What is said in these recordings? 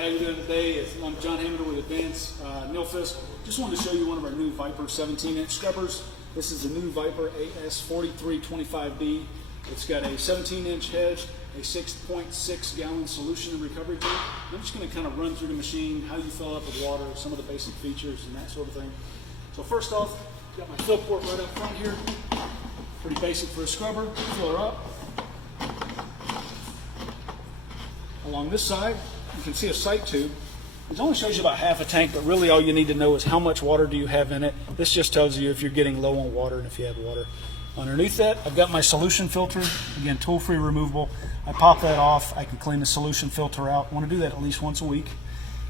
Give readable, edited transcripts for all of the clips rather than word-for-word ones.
how you doing today? I'm John Hammond with Advanced Nilfisk. Just wanted to show you one of our new Viper 17-inch scrubbers. This is the new Viper AS4325B. It's got a 17-inch head, a 6.6 gallon solution and recovery tank. I'm just going to kind of run through the machine, how you fill up with water, some of the basic features and that sort of thing. So first off, got my fill port right up front here. Pretty basic for a scrubber. Fill her up. Along this side, you can see a sight tube. It only shows you about half a tank, but really all you need to know is how much water do you have in it. This just tells you if you're getting low on water and if you have water. Underneath that, I've got my solution filter. Again, tool-free removable. I pop that off. I can clean the solution filter out. I want to do that at least once a week.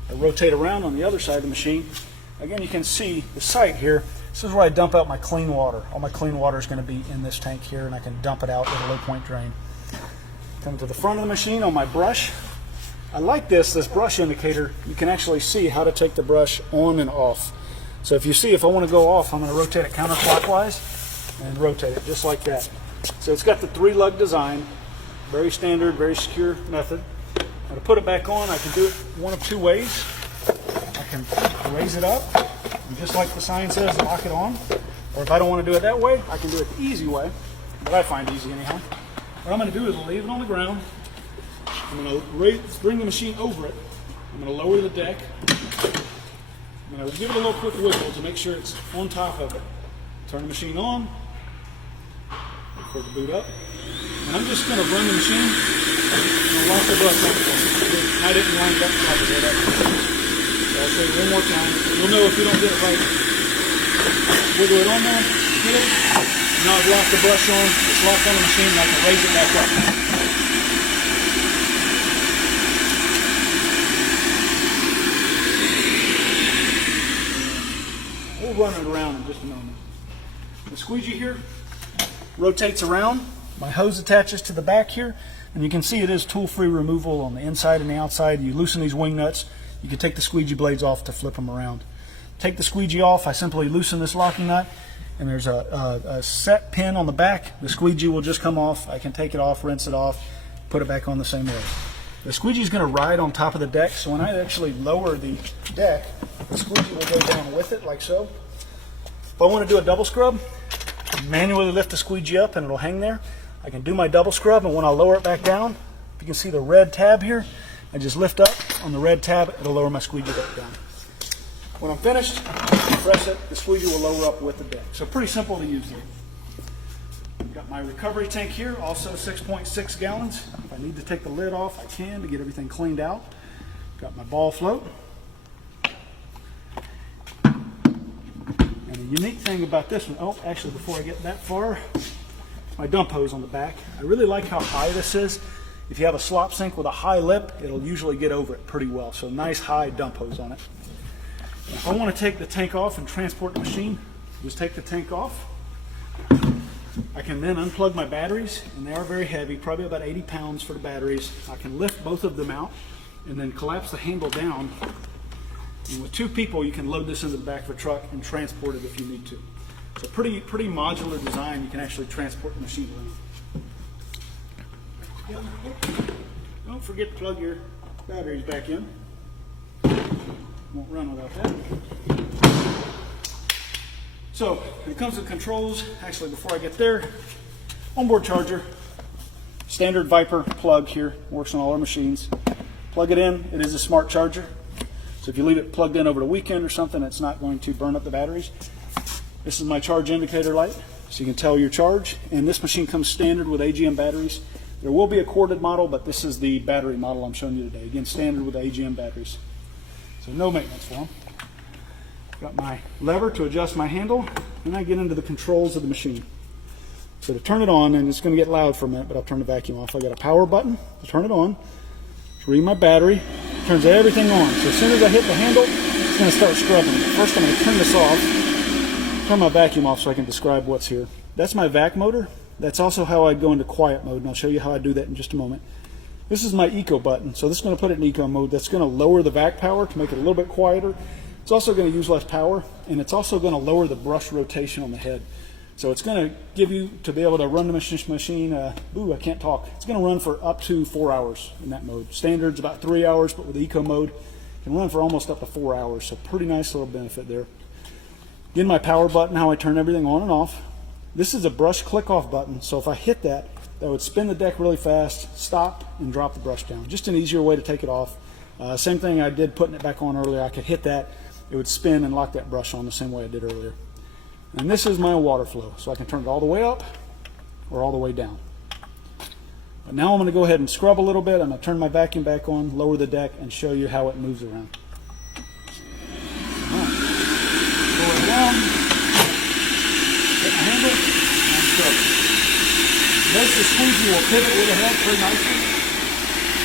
I rotate around on the other side of the machine. Again, you can see the sight here. This is where I dump out my clean water. All my clean water is going to be in this tank here, and I can dump it out with a low point drain. Come to the front of the machine on my brush. I like this brush indicator. You can actually see how to take the brush on and off. So if you see, if I want to go off, I'm going to rotate it counterclockwise and rotate it just like that. So it's got the 3-lug design, very standard, very secure method. Now to put it back on, I can do it one of two ways. I can raise it up, and just like the sign says, lock it on. Or if I don't want to do it that way, I can do it the easy way, that I find easy anyhow. What I'm going to do is leave it on the ground. I'm going to bring the machine over it. I'm going to lower the deck. I'm going to give it a little quick wiggle to make sure it's on top of it. Turn the machine on. Wait for it to boot up. And I'm just going to run the machine. I'm going to lock the brush up. I didn't line it up properly. So I'll show you one more time. You'll know if you don't get it right. Wiggle it on there. Get it. Now I've locked the brush on. It's locked on the machine and I can raise it back up. We'll run it around in just a moment. The squeegee here rotates around. My hose attaches to the back here, and you can see it is tool-free removal on the inside and the outside. You loosen these wing nuts. You can take the squeegee blades off to flip them around. Take the squeegee off. I simply loosen this locking nut, and there's a set pin on the back. The squeegee will just come off. I can take it off, rinse it off, put it back on the same way. The squeegee is going to ride on top of the deck, so when I actually lower the deck, the squeegee will go down with it, like so. If I want to do a double scrub, manually lift the squeegee up and it'll hang there. I can do my double scrub, and when I lower it back down, if you can see the red tab here, I just lift up on the red tab, it'll lower my squeegee back down. When I'm finished, press it, the squeegee will lower up with the deck. So pretty simple to use here. I've got my recovery tank here, also 6.6 gallons. If I need to take the lid off, I can to get everything cleaned out. Got my ball float. And the unique thing about this one, oh, actually before I get that far, my dump hose on the back. I really like how high this is. If you have a slop sink with a high lip, it'll usually get over it pretty well. So nice high dump hose on it. If I want to take the tank off and transport the machine, just take the tank off. I can then unplug my batteries, and they are very heavy, probably about 80 pounds for the batteries. I can lift both of them out and then collapse the handle down. And with 2 people, you can load this into the back of a truck and transport it if you need to. It's a pretty modular design. You can actually transport the machine around. Don't forget to plug your batteries back in. Won't run without that. So when it comes to controls, actually before I get there, onboard charger, standard Viper plug here, works on all our machines. Plug it in, it is a smart charger. So if you leave it plugged in over the weekend or something, it's not going to burn up the batteries. This is my charge indicator light, so you can tell your charge. And this machine comes standard with AGM batteries. There will be a corded model, but this is the battery model I'm showing you today. Again, standard with AGM batteries. So no maintenance for them. Got my lever to adjust my handle, and I get into the controls of the machine. So to turn it on, and it's going to get loud for a minute, but I'll turn the vacuum off. I got a power button to turn it on. To read my battery, it turns everything on. So as soon as I hit the handle, it's going to start scrubbing. First I'm going to turn this off, turn my vacuum off so I can describe what's here. That's my vac motor. That's also how I go into quiet mode, and I'll show you how I do that in just a moment. This is my eco button, so this is going to put it in eco mode. That's going to lower the vac power to make it a little bit quieter. It's also going to use less power, and it's also going to lower the brush rotation on the head. So it's going to give you to be able to run the machine. I can't talk. It's going to run for up to 4 hours in that mode. Standard's about 3 hours, but with eco mode, it can run for almost up to 4 hours. So pretty nice little benefit there. Again, my power button, how I turn everything on and off. This is a brush click off button. So if I hit that, that would spin the deck really fast, stop, and drop the brush down. Just an easier way to take it off. Same thing I did putting it back on earlier. I could hit that, it would spin and lock that brush on the same way I did earlier. And this is my water flow, so I can turn it all the way up or all the way down. But now I'm going to go ahead and scrub a little bit. I'm going to turn my vacuum back on, lower the deck, and show you how it moves around. All right. Lower it down, hit my handle, and scrub. Notice the squeegee will pivot with the head pretty nicely.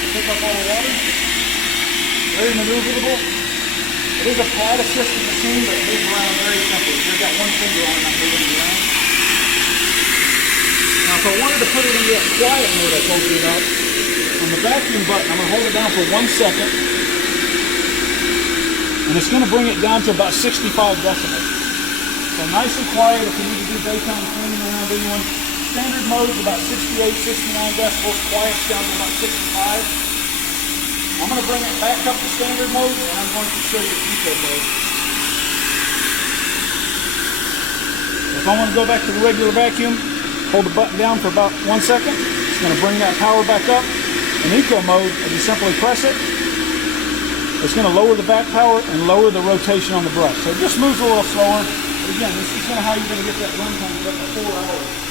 Pick up all the water. Very maneuverable. It is a pad assisted machine, but it moves around very simply. You've got one finger on it, not moving it around. Now, if I wanted to put it in that quiet mode I told you about, on the vacuum button, I'm going to hold it down for 1 second, and it's going to bring it down to about 65 decibels. So nice and quiet if you need to do daytime cleaning around anyone. Standard mode is about 68, 69 decibels. Quiet's down to about 65. I'm going to bring it back up to standard mode, and I'm going to show you eco mode. If I want to go back to the regular vacuum, hold the button down for about 1 second. It's going to bring that power back up. In eco mode, if you simply press it, it's going to lower the back power and lower the rotation on the brush. So it just moves a little slower. But again, this is kind of how you're going to get that run time up to 4 hours.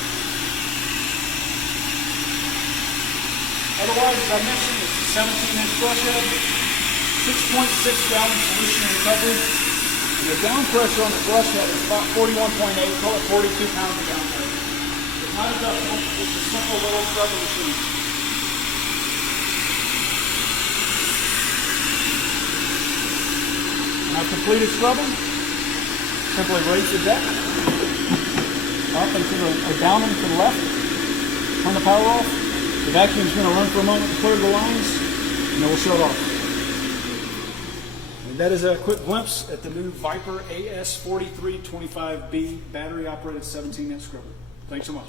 Otherwise, as I mentioned, it's a 17-inch brush head, 6.6 gallon solution recovery, and the down pressure on the brush head is about 41.8, call it 42 pounds of down pressure. It's not adjustable, it's a simple little scrubber machine. When I've completed scrubbing, simply raise the deck up and to the, or down and to the left, turn the power off. The vacuum is going to run for a moment to clear the lines, and then we'll shut off. And that is a quick glimpse at the new Viper AS4325B battery-operated 17-inch scrubber. Thanks so much.